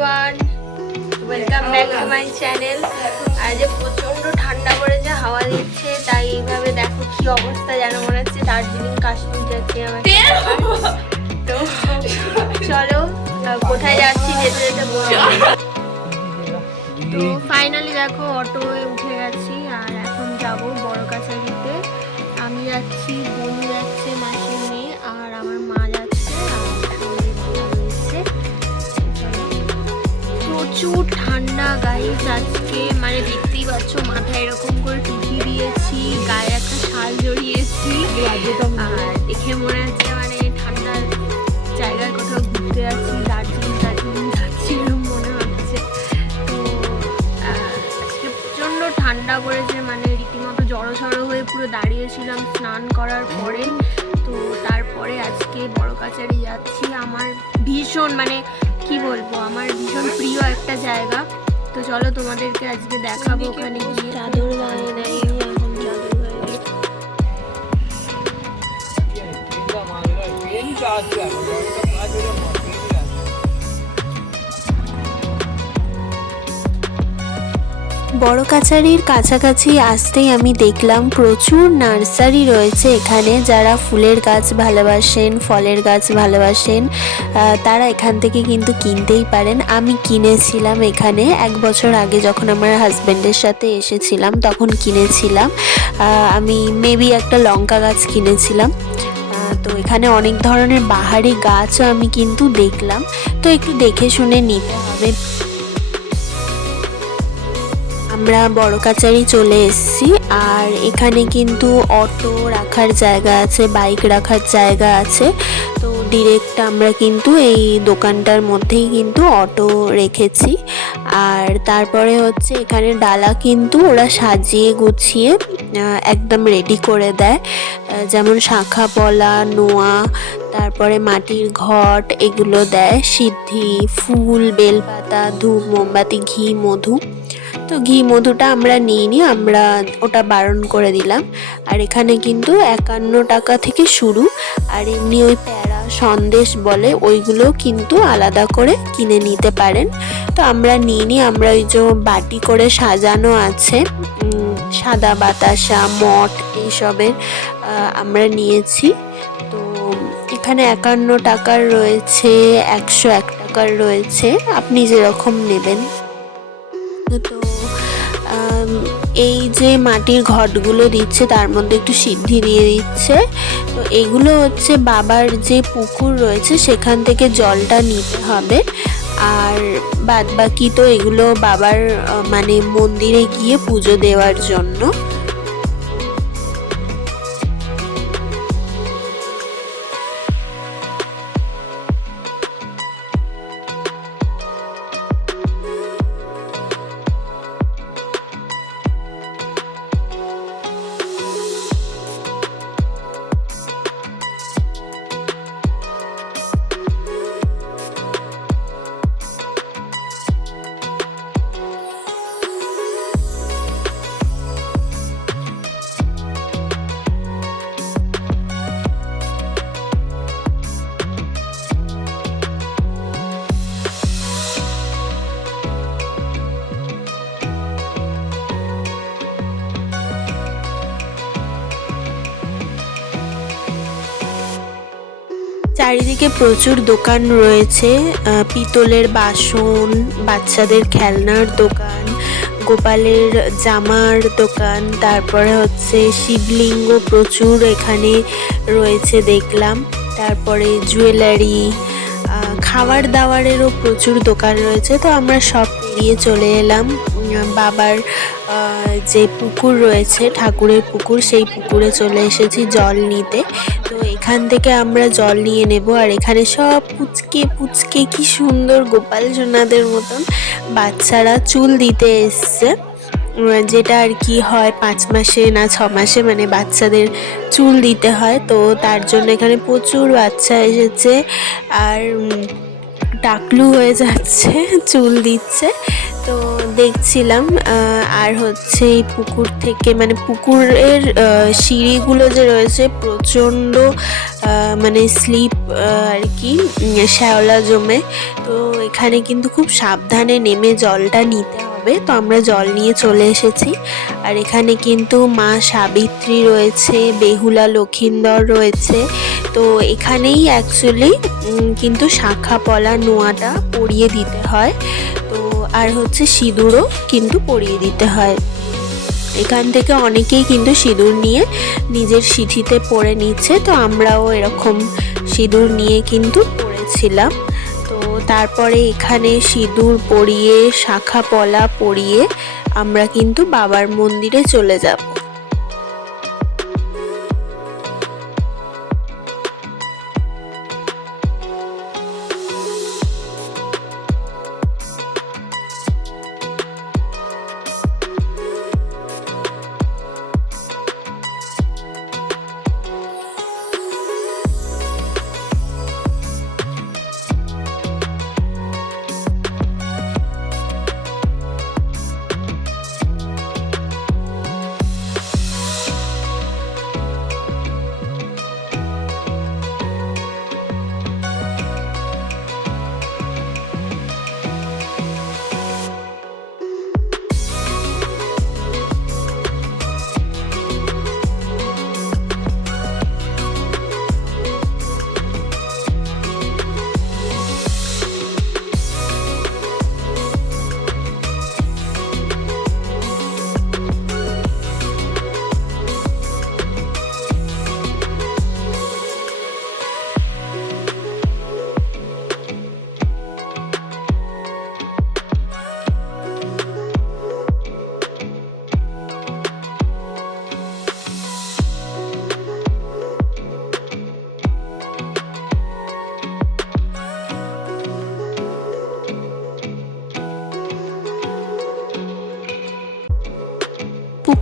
Everyone welcome back to my channel আজ প্রচণ্ড ঠান্ডা পড়েছে হাওয়া দিচ্ছে তাই এইভাবে দেখো কি অবস্থা যেন মনে হচ্ছে দার্জিলিং কাশ্মীর যাচ্ছি আমার তো চলো কোথায় যাচ্ছি যেতে যেতে তো ফাইনালি দেখো অটোয় উঠে গেছি আর এখন যাব বড় কাছারিতে আমি যাচ্ছি বোন যাচ্ছে মাসির মেয়ে আর আমার মা প্রচুর ঠান্ডা, গায়ে আজকে মানে দেখতেই পাচ্ছ, মাথায় এরকম করে টুপি দিয়েছি, গায়ে একটা শাল জড়িয়েছি। দেখে মনে হচ্ছে মানে ঠান্ডার জায়গায় কোথাও ঘুরতে যাচ্ছি দার্জিলিং দার্জিলিং যাচ্ছি মনে হচ্ছে। তো আজকে প্রচণ্ড ঠান্ডা পড়েছে মানে রীতিমতো জড়ো সড়ো হয়ে পুরো দাঁড়িয়েছিলাম স্নান করার পরে। তো তারপরে আজকে বড় কাছারি যাচ্ছি। আমার ভীষণ মানে কি বলব? আমার ভীষণ প্রিয় একটা জায়গা। তো চলো তোমাদেরকে আজকে দেখাবো ওখানে গিয়ে। চাদর গায়ে নেই চাদর গায়ে বড় কাছারির কাছাকাছি আসতেই আমি দেখলাম প্রচুর নার্সারি রয়েছে এখানে। যারা ফুলের গাছ ভালোবাসেন, ফলের গাছ ভালোবাসেন তারা এখান থেকে কিন্তু কিনতেই পারেন। আমি কিনেছিলাম এখানে এক বছর আগে যখন আমার হাজব্যান্ডের সাথে এসেছিলাম, তখন কিনেছিলাম। আমি মেবি একটা লঙ্কা গাছ কিনেছিলাম। তো এখানে অনেক ধরনের বাহারি গাছও আমি কিন্তু দেখলাম। তো একটু দেখে শুনে নিতে হবে। আমরা বড় কাচারি চলে এসেছি। আর এখানে কিন্তু অটো রাখার জায়গা আছে, বাইক রাখার জায়গা আছে। তো ডিরেক্ট আমরা কিন্তু এই দোকানটার মধ্যেই কিন্তু অটো রেখেছি। আর তারপরে হচ্ছে এখানে ডালা কিন্তু ওরা সাজিয়ে গুছিয়ে একদম রেডি করে দেয়। যেমন শাখা পলা নোয়া, তারপরে মাটির ঘট এগুলো দেয়। সিদ্ধি, ফুল, বেলপাতা, ধূপ, মোমবাতি, ঘি, মধু। তো ঘি মধুটা আমরা নিইনি, আমরা ওটা বারণ করে দিলাম। আর এখানে কিন্তু একান্ন টাকা থেকে শুরু, আর এমনি ওই প্যারা সন্দেশ বলে, ওইগুলো কিন্তু আলাদা করে কিনে নিতে পারেন। তো আমরা নিইনি, আমরা ওই যে বাটি করে সাজানো আছে সাদা বাতাসা মঠ এইসবের আমরা নিয়েছি। তো এখানে একান্ন টাকার রয়েছে, একশো এক টাকার রয়েছে, আপনি যেরকম নেবেন। তো এই যে মাটির ঘটগুলো দিচ্ছে, তার মধ্যে একটু সিদ্ধি দিয়ে দিচ্ছে। তো এগুলো হচ্ছে বাবার যে পুকুর রয়েছে, সেখান থেকে জলটা নিতে হবে। আর বাদ বাকি তো এগুলো বাবার মানে মন্দিরে গিয়ে পুজো দেওয়ার জন্য। চারিদিকে প্রচুর দোকান রয়েছে পিতলের বাসন, বাচ্চাদের খেলনার দোকান, গোপালের জামার দোকান, তারপরে হচ্ছে শিবলিঙ্গ প্রচুর এখানে রয়েছে দেখলাম। তারপরে জুয়েলারি খাবার দাবারেরও প্রচুর দোকান রয়েছে। তো আমরা সব পেরিয়ে চলে এলাম। বাবার যে পুকুর রয়েছে, ঠাকুরের পুকুর, সেই পুকুরে চলে এসেছি জল নিতে। তো এখান থেকে আমরা জল নিয়ে নেব। আর এখানে সব পুচকে পুচকে কি সুন্দর গোপাল সোনাদের মতন বাচ্চারা চুল দিতে এসছে। যেটা আর কি হয় পাঁচ মাসে না ছ মাসে মানে বাচ্চাদের চুল দিতে হয়। তো তার জন্য এখানে প্রচুর বাচ্চা এসেছে। আর টাকলু হয়ে যাচ্ছে, চুল দিচ্ছে। তো দেখছিলাম আর হচ্ছে এই পুকুর থেকে মানে পুকুরের সিঁড়িগুলো যে রয়েছে, প্রচণ্ড মানে স্লিপ আর কি শ্যাওলা জমে। তো এখানে কিন্তু খুব সাবধানে নেমে জলটা নিতে হবে, তো আমরা জল নিয়ে চলে এসেছি। আর এখানে কিন্তু মা সাবিত্রী রয়েছে, বেহুলা লক্ষিন্দর রয়েছে। তো এখানেই অ্যাকচুয়ালি কিন্তু শাখা পলা নোয়াটা পরিয়ে দিতে হয়। তো, আর হচ্ছে সিঁদুরও কিন্তু পরিয়ে দিতে হয়। এখান থেকে অনেকেই কিন্তু সিঁদুর নিয়ে নিজের সিঁথিতে পরে নিচ্ছে, তো আমরাও এরকম সিঁদুর নিয়ে কিন্তু পরেছিলাম তারপরে এখানে সিঁদুর পরিয়ে শাখা পলা পরিয়ে আমরা কিন্তু বাবার মন্দিরে চলে যাব।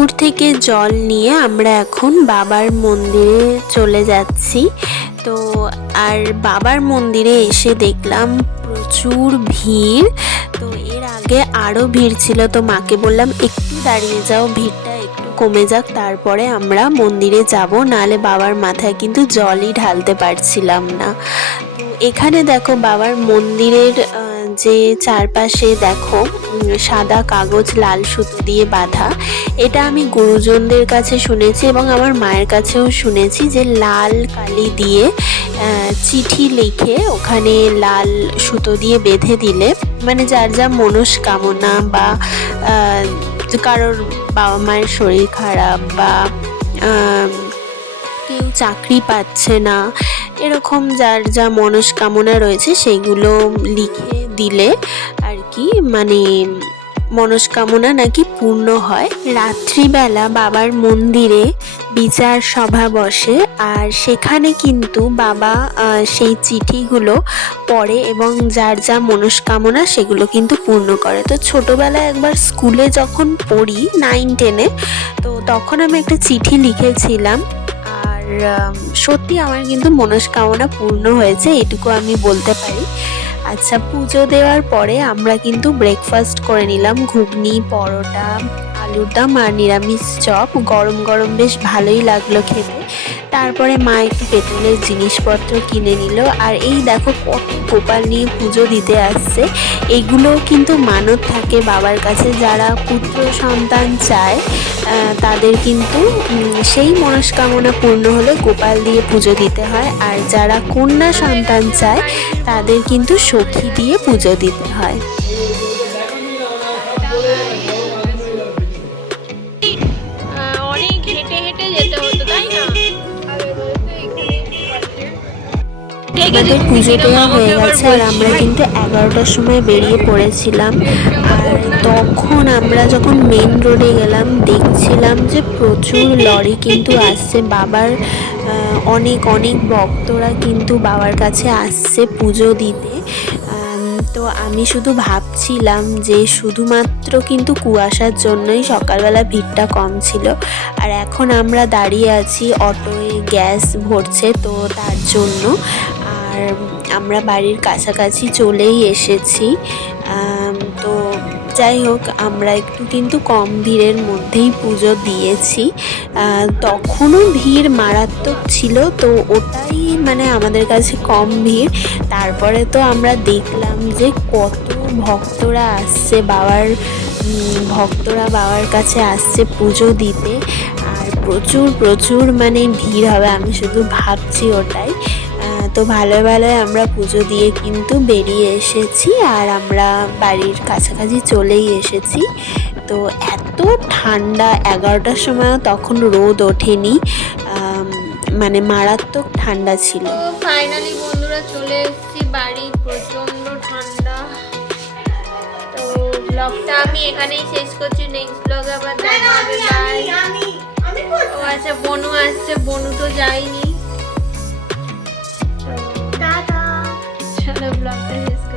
পুকুর থেকে জল নিয়ে আমরা এখন বাবার মন্দিরে চলে যাচ্ছি। তো আর বাবার মন্দিরে এসে দেখলাম প্রচুর ভিড়। তো এর আগে আরও ভিড় ছিল, তো মাকে বললাম, একটু দাঁড়িয়ে যাও, ভিড়টা একটু কমে যাক, তারপরে আমরা মন্দিরে যাব। নাহলে বাবার মাথায় কিন্তু জলই ঢালতে পারছিলাম না। তো এখানে দেখো, বাবার মন্দিরের যে চারপাশে দেখো সাদা কাগজ লাল সুতো দিয়ে বাঁধা, এটা আমি গুরুজনদের কাছে শুনেছি এবং আমার মায়ের কাছেও শুনেছি যে লাল কালি দিয়ে চিঠি লিখে ওখানে লাল সুতো দিয়ে বেঁধে দিলে মানে যার যা মনস্কামনা বা কারোর বাবা মায়ের শরীর খারাপ বা কেউ চাকরি পাচ্ছে না, এরকম যার যা মনস্কামনা রয়েছে সেগুলো লিখে দিলে আর কি মানে মনস্কামনা নাকি পূর্ণ হয়। রাত্রিবেলা বাবার মন্দিরে বিচার সভা বসে আর সেখানে কিন্তু বাবা সেই চিঠিগুলো পড়ে এবং যার যা মনস্কামনা সেগুলো কিন্তু পূর্ণ করে। তো ছোটোবেলায় একবার স্কুলে যখন পড়ি নাইন টেনে তো তখন আমি একটা চিঠি লিখেছিলাম। আর সত্যি আমার কিন্তু মনস্কামনা পূর্ণ হয়েছে, এটুকু আমি বলতে পারি। আচ্ছা পুজো দেওয়ার পরে আমরা কিন্তু ব্রেকফাস্ট করে নিলাম ঘুগনি পরোটা আলুর দম আর নিরামিষ চপ। গরম গরম বেশ ভালোই লাগল খেতে। তারপরে মা একটু পেট্রোলের জিনিসপত্র কিনে নিল। আর এই দেখো কত গোপাল নিয়ে পুজো দিতে আসছে। এগুলোও কিন্তু মানত থাকে বাবার কাছে। যারা পুত্র সন্তান চায় তাদের কিন্তু সেই মনস্কামনা পূর্ণ হলে গোপাল দিয়ে পুজো দিতে হয়। আর যারা কন্যা সন্তান চায়, তাদের কিন্তু সখী দিয়ে পুজো দিতে হয়। আমাদের পুজো দেওয়া হয়ে গেছে আর আমরা কিন্তু এগারোটার সময় বেরিয়ে পড়েছিলাম। আর তখন আমরা যখন মেন রোডে গেলাম, দেখছিলাম যে প্রচুর লরি কিন্তু আসছে। বাবার অনেক অনেক ভক্তরা কিন্তু বাবার কাছে আসছে পুজো দিতে। তো আমি শুধু ভাবছিলাম যে শুধুমাত্র কিন্তু কুয়াশার জন্যই সকালবেলা ভিড়টা কম ছিল। আর এখন আমরা দাঁড়িয়ে আছি, অটোয় গ্যাস ভরছে তো তার জন্য। আর আমরা বাড়ির কাছাকাছি চলেই এসেছি। তো যাই হোক, আমরা একটু কিন্তু কম ভিড়ের মধ্যেই পুজো দিয়েছি। তখনও ভিড় মারাত্মক ছিল, তো ওটাই মানে আমাদের কাছে কম ভিড়। তারপরে তো আমরা দেখলাম যে কত ভক্তরা আসছে, বাবার ভক্তরা বাবার কাছে আসছে পুজো দিতে। আর প্রচুর প্রচুর মানে ভিড় হবে, আমি শুধু ভাবছি ওটাই। তো ভালো ভালো আমরা পুজো দিয়ে কিন্তু বেরিয়ে এসেছি আর আমরা বাড়ির কাছাকাছি চলেই এসেছি। তো এত ঠান্ডা এগারোটার সময়ও তখন রোদ ওঠেনি মানে মারাত্মক ঠান্ডা ছিল। তো ফাইনালি বন্ধুরা চলে এসেছি বাড়ি প্রচণ্ড ঠান্ডা। তো ব্লগটা আমি এখানেই শেষ করছি নেক্সট ব্লগে আবার দেখা হবে বাই ও আচ্ছা বনু আসছে বনু তো যায়নি। I love to